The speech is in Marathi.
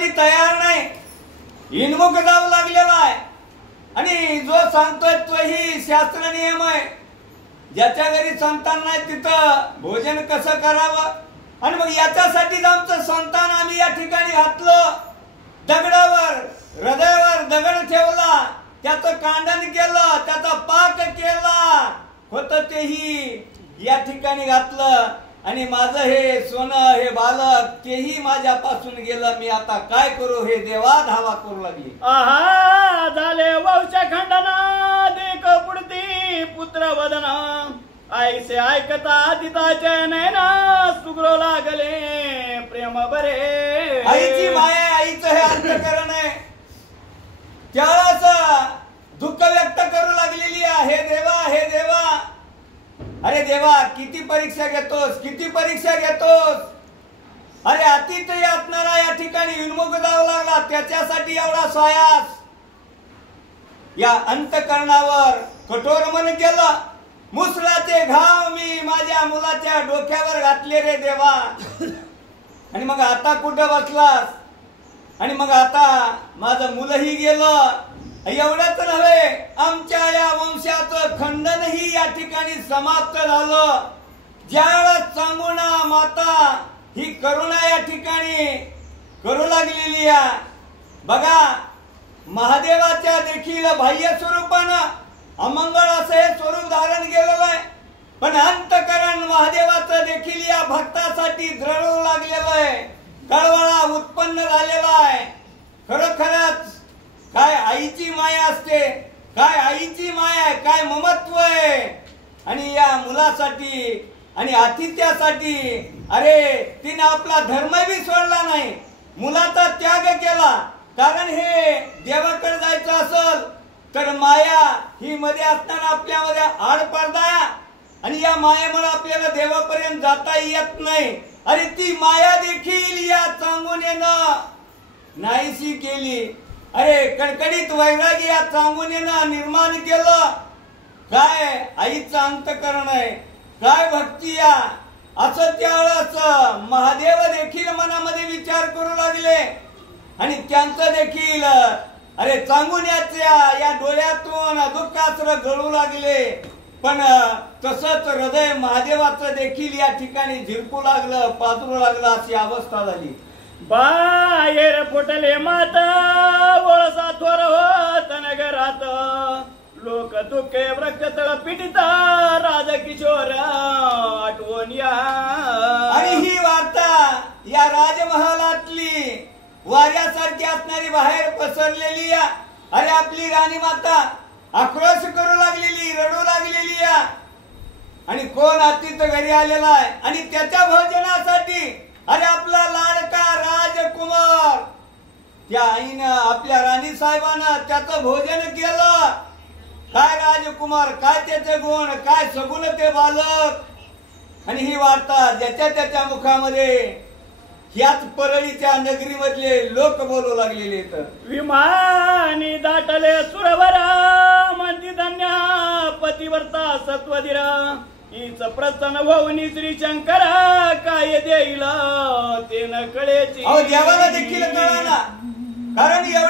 त्याच्यासाठी तयार नाही, इनमुख जाऊ लागलेला आहे। आणि जो सांगतोय तोही शास्त्र नियम आहे। ज्याच्या घरी संतान नाही तिथं भोजन कसं करावं। आणि मग याच्यासाठी आमचं संतान आम्ही या ठिकाणी घातलं, दगडावर हृदयावर दगड ठेवला, त्याचं कांडण केलं, त्याचा पाक केला, होतं तेही या ठिकाणी घातलं। आणि माझं हे सोनं हे बालक तेही माझ्यापासून गेलं, मी आता काय करू हे देवा धावा करू लागली। आहा झाले वंश खंडना देख पुढती पुत्र वदना, आईसे ऐकता दिताचे नैना सुग्रो लागले प्रेम बरे। आईची माया आईचं हे अंतःकरण आहे, त्यावेळेस दुःख व्यक्त करू लागलेली आहे। हे देवा हे देवा, अरे देवा किती परीक्षा घेतोस, किती परीक्षा घेतोस। अरे अतीत यातनारा या ठिकाणी विनमुख जाऊ लागला, त्याच्यासाठी एवढा सायास। या अंतःकरणावर कठोर मन केलं, मुसळाचे घाव मी माझ्या मुलाच्या डोक्यावर घातले रे देवा। आणि मग आता कुठं बसलास, आणि मग आता माझं मुलंही गेलं। एवढंच नव्हे, आमच्या या वंशाचं खंडनही या ठिकाणी समाप्त झालं। ज्यावेळेस चांगुणा माता ही करुणा या ठिकाणी करू लागलेली आहे। बघा महादेवाच्या देखील बाह्य स्वरूपानं अमंगळ असं हे स्वरूप धारण केलेलं आहे, पण अंतःकरण महादेवाचं देखील या भक्तासाठी द्रळू लागलेलं आहे, कळवळा उत्पन्न झालेला आहे। खरोखरच काय आईची माया असते, काय आईची माया आहे, काय ममत्व आहे। आणि या मुलासाठी आणि आतिथ्यासाठी अरे तिने आपला धर्मही सोडला नाही, मुलाचा त्याग केला। कारण हे देवाकडे जायचं असेल तर माया ही मध्ये असताना आपल्यामध्ये आड पडदा, आणि या मायेमुळे आपल्याला देवापर्यंत जाता येत नाही। अरे ती माया देखील या चांगुनेनं नाहीशी केली। अरे कडकडीत वैरागी या चांगुनेनं निर्माण केलं। काय आईचं अंतःकरण आहे, काय भक्ती या। असं त्यावेळेस महादेव देखील मनामध्ये विचार करू लागले, आणि त्यांचं देखील अरे चांगुन्याच्या या डोळ्यातून दुःखास्त्र गळू लागले। पण तसंच हृदय महादेवाचं देखील या ठिकाणी झिरकू लागलं, पाजरू लागलं, अशी अवस्था झाली। बाहेर फुटले माता वळसा थोर होत नगरात, लोक दुःखे वृक्ष तळ पिटिता राजकिशोर आठवण या। आणि ही वार्ता या राजमहालातली वाऱ्यासारखी असणारी बाहेर पसरलेली या। अरे आपली राणी माता आक्रोश करू लागलेली, रडू लागलेली या। आणि कोण अतिथ घरी आलेला आहे, आणि त्याच्या भोजनासाठी अरे आपला लाडका राजकुमार, त्या आईनं आपल्या राणी साहेबांना त्याचं भोजन केलं। काय राजकुमार, काय त्याचे गुण, काय सगुण ते बालक। आणि ही वार्ता ज्याच्या त्याच्या मुखामध्ये ह्याच परळीच्या नगरीमधले लोक बोलू लागलेले। तर विमानी दाटले सुरवरा मंदी धन्य पतिवर्ता सत्वधीरा, हीच प्रसन्न भवनी श्री शंकर काय देईल ते न कळेची। देवाला देखील कळाला, कारण एवढी